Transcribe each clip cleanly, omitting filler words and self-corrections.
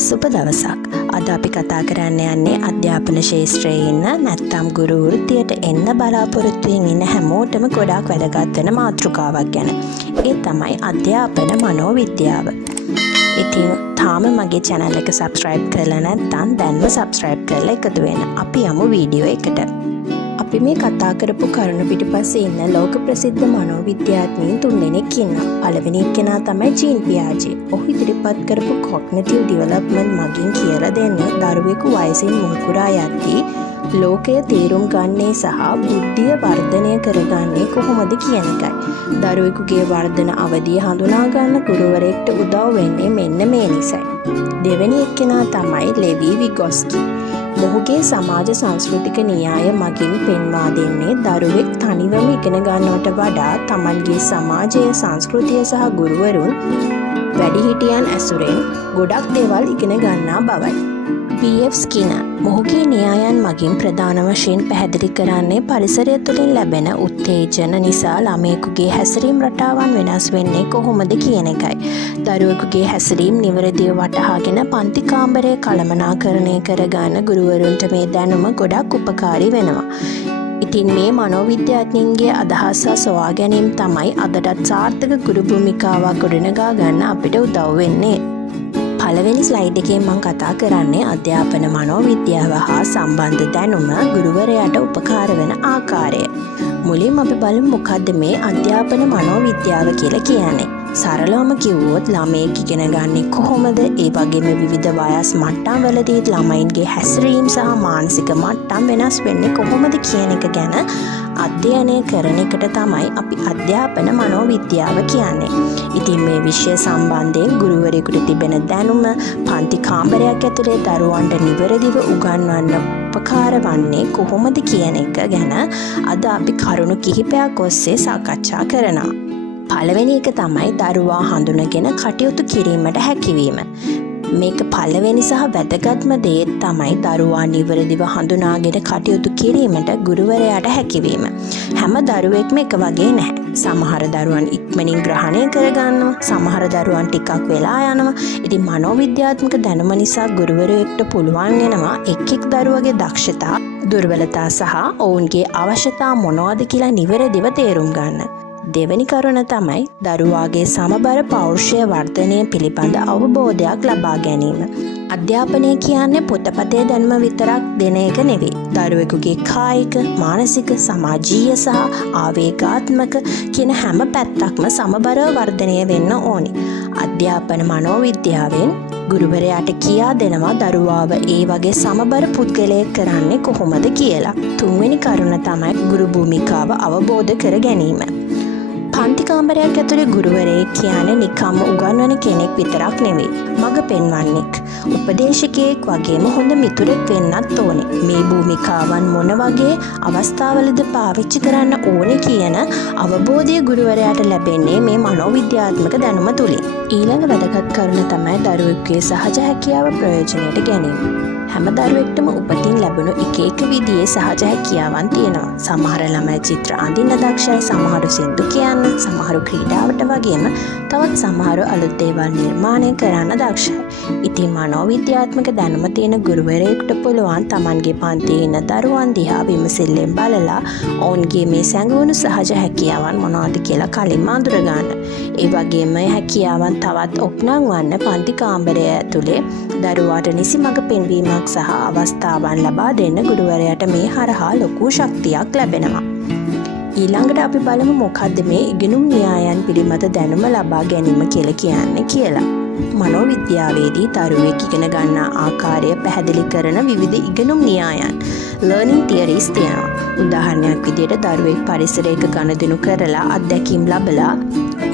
සුබ දවසක්. අද අපි කතා කරන්න යන්නේ අධ්‍යාපන ශාස්ත්‍රයේ ඉන්න නැත්නම් ගුරු වෘත්තියට එන්න බලාපොරොත්තු වෙමින් ඉන්න හැමෝටම ගොඩාක් වැදගත් වෙන මාතෘකාවක් ගැන. ඒ තමයි අධ්‍යාපන මනෝවිද්‍යාව. ඉතින් තාම මගේ channel එක subscribe කරලා නැත්නම් දැන්ම subscribe කරලා එකතු වෙන්න. අපි යමු වීඩියෝ එකට. අපි මේ කතා කරපු කරුණු පිටිපස්සේ ඉන්න ලෝක ප්‍රසිද්ධ මනෝවිද්‍යාඥයින් තුන්දෙනෙක් ඉන්නවා. පළවෙනි කෙනා තමයි ජීන් පියාජේ. ඔහු ඉදිරිපත් කරපු cognitive development මගින් කියලා දෙන්නේ දරුවෙකු වයසින් මුහුකුරා යද්දී ලෝකය තේරුම් ගන්නේ සහ බුද්ධිය වර්ධනය කරගන්නේ කොහොමද කියන එකයි. දරුවෙකුගේ වර්ධන අවධිය හඳුනා ගන්න ගුරුවරයෙක්ට උදව් වෙන්නේ මෙන්න මේ නිසයි. දෙවෙනි එක්කෙනා තමයි ලෙවි විගොස්කි. මොහුගේ සමාජ සංස්කෘතික න්‍යාය මගින් පෙන්වා දෙන්නේ දරුවෙක් තනිවම ඉගෙන ගන්නවට වඩා තමන්ගේ සමාජයේ සංස්කෘතිය සහ ගුරුවරුන් වැඩිහිටියන් ඇසුරෙන් ගොඩක් දේවල් ඉගෙන ගන්නා බවයි. B.F. ස්කිනර් මොහුගේ න්‍යායන් මගින් ප්‍රධාන වශයෙන් පැහැදිලි කරන්නේ පරිසරය තුළින් ලැබෙන උත්තේජන නිසා ළමයෙකුගේ හැසිරීම් රටාවන් වෙනස් වෙන්නේ කොහොමද කියන එකයි. දරුවෙකුගේ හැසිරීම් නිවැරදිව වටහාගෙන පන්ති කාමරය කළමනාකරණය කරගන්න ගුරුවරුන්ට මේ දැනුම ගොඩක් උපකාරී වෙනවා. ඉතින් මේ මනෝවිද්‍යාඥයින්ගේ අදහස සොයා ගැනීම තමයි අදටත් සාර්ථක ගුරු භූමිකාවක් ගොඩනගා ගන්න අපිට උදව් වෙන්නේ. පළවෙනි ස්ලයිඩ් එකේ මම කතා කරන්නේ අධ්‍යාපන මනෝවිද්‍යාව හා සම්බන්ධ දැනුම ගුරුවරයාට උපකාර වෙන ආකාරය. මුලින්ම අපි බලමු මොකද්ද මේ අධ්‍යාපන මනෝවිද්‍යාව කියලා කියන්නේ. සරලවම කිව්වොත් ළමයෙක් ඉගෙන ගන්නේ කොහොමද? ඒ වගේම විවිධ වයස් මට්ටම් වලදී ළමයින්ගේ හැසිරීම් සහ මානසික මට්ටම් වෙනස් වෙන්නේ කොහොමද කියන එක ගැන අධ්‍යයනය කරන එකට තමයි අපි අධ්‍යාපන මනෝවිද්‍යාව කියන්නේ. ඉතින් මේ විෂය සම්බන්ධයෙන් ගුරුවරයෙකුට තිබෙන දැනුම පන්ති කාමරයක් ඇතුලේ දරුවන්ට නිවැරදිව උගන්වන්න උපකාර වන්නේ කොහොමද කියන එක ගැන අද අපි කරුණු කිහිපයක් ඔස්සේ සාකච්ඡා කරනවා. පළවෙනි එක තමයි දරුවා හඳුනගෙන කටයුතු කිරීමට හැකියවීම. මේක පළවෙනි සහ වැදගත්ම දේ තමයි දරුවා නිවැරදිව හඳුනාගෙන කටයුතු කිරීමට ගුරුවරයාට හැකියවීම. හැම දරුවෙක්ම එක වගේ නැහැ. සමහර දරුවන් ඉක්මනින් ග්‍රහණය කරගන්නවා, සමහර දරුවන් ටිකක් වෙලා යනවා. ඉතින් මනෝවිද්‍යාත්මක දැනුම නිසා ගුරුවරයෙක්ට පුළුවන් වෙනවා එක් එක් දරුවගේ දක්ෂතා, දුර්වලතා සහ ඔවුන්ගේ අවශ්‍යතා මොනවද කියලා නිවැරදිව තේරුම් ගන්න. දෙවැනි කරුණ තමයි දරුවාගේ සමබර පෞරුෂය වර්ධනය පිළිබඳ අවබෝධයක් ලබා ගැනීම. අධ්‍යාපනය කියන්නේ පොතපතේ දැනුම විතරක් දෙන එක නෙවෙයි. දරුවෙකුගේ කායික, මානසික, සමාජීය සහ ආවේගාත්මක කියන හැම පැත්තක්ම සමබරව වර්ධනය වෙන්න ඕනි. අධ්‍යාපන මනෝවිද්‍යාවෙන් ගුරුවරයාට කියා දෙනවා දරුවාව ඒ වගේ සමබර පුද්ගලයෙක් කරන්නේ කොහොමද කියලා. තුන්වෙනි කරුණ තමයි ගුරු භූමිකාව අවබෝධ කර ගැනීම. පන්ති කාමරයක් ඇතුලේ ගුරුවරයෙක් කියන්නේ නිකම්ම උගන්වන කෙනෙක් විතරක් නෙවෙයි. මඟ පෙන්වන්නෙක්, උපදේශකයෙක් වගේම හොඳ මිතුරෙක් වෙන්නත් ඕනේ. මේ භූමිකාවන් මොන වගේ අවස්ථාවලද පාවිච්චි කරන්න ඕනේ කියන අවබෝධය ගුරුවරයාට ලැබෙන්නේ මේ මනෝවිද්‍යාත්මක දැනුම තුලින්. ඊළඟ වැදගත් කරුණ තමයි දරුවෙකුගේ සහජ හැකියාව ප්‍රයෝජනයට ගැනීම. හැම දරුවෙක්ටම උපතින් ලැබුණු එක එක විදිහේ සහජ හැකියාවන් තියෙනවා. සමහර ළමයි චිත්‍ර අඳින්න දක්ෂයි, සමහරු සින්දු කියන්න, සමහරු ක්‍රීඩාවට වගේම තවත් සමහරු අලුත් දේවල් නිර්මාණය කරන්න දක්ෂයි. ඉතින් මනෝවිද්‍යාත්මක දැනුම තියෙන ගුරුවරයෙකුට පුළුවන් Tamanගේ පන්තියේ ඉන්න දරුවන් දිහා විමසිල්ලෙන් බලලා ඔවුන්ගේ මේ සැඟවුණු සහජ හැකියාවන් මොනවද කියලා කලින්ම අඳුර ගන්න. ඒ වගේම හැකියාවන් තවත් ඔප්නංවන්න පන්ති කාමරය ඇතුලේ දරුවාට නිසි මඟ පෙන්වීමක් සහ අවස්ථාවන් ලබා දෙන්න ගුරුවරයාට මේ හරහා ලොකු ශක්තියක් ලැබෙනවා. ඊළඟට අපි බලමු මොකද්ද මේ ඉගෙනුම් න්‍යායන් පිළිබඳ දැනුම ලබා ගැනීම කියලා. මනෝවිද්‍යාවේදී දරුවෙක් ඉගෙන ගන්නා ආකාරය පැහැදිලි කරන විවිධ ඉගෙනුම් න්‍යායන් learning theories තියෙනවා. උදාහරණයක් විදිහට දරුවෙක් පරිසරයක ගනුදෙනු කරලා අත්දැකීම් ලබලා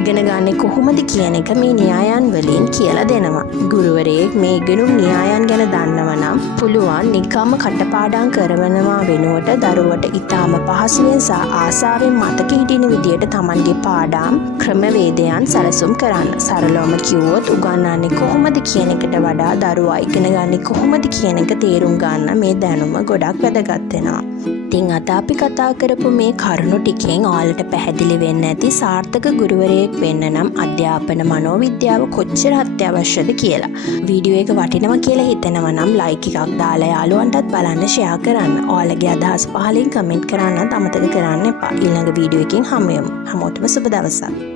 ඉගෙන ගන්නේ කොහොමද කියන එක මේ න්‍යායන් වලින් කියලා දෙනවා. ගුරුවරයෙක් මේ ඉගෙනුම් න්‍යායන් ගැන දන්නව නම් පුළුවන් නිකම්ම කටපාඩම් කරවනවා වෙනුවට දරුවට ඊටාම පහසුවෙන් සහ ආසාවෙන් මතක හිටින විදිහට Tamanගේ පාඩම් ක්‍රමවේදයන් සැලසුම් කරන්න. සරලවම කිව්වොත් උගන්වන්නේ කොහොමද කියන එකට වඩා දරුවා ඉගෙන ගන්නේ කොහොමද කියන එක තේරුම් ගන්න මේ දැනුම ගොඩක් වැදගත් වෙනවා. ඉතින් අද අපි කතා කරපු මේ කරුණු ටිකෙන් ඔයාලට පැහැදිලි වෙන්න ඇති සාර්ථක ගුරුවරයෙක් වෙන්න නම් අධ්‍යාපන මනෝවිද්‍යාව කොච්චර අත්‍යවශ්‍යද කියලා. වීඩියෝ එක වටිනවා කියලා හිතෙනවා නම් ලයික් එකක් දාලා යාළුවන්ටත් බලන්න ෂෙයා කරන්න. ඔයාලගේ අදහස් පහලින් කමෙන්ට් කරන්නත් අමතක කරන්න එපා. ඊළඟ වීඩියෝ එකකින් හමු වෙමු. හැමෝටම සුබ දවසක්.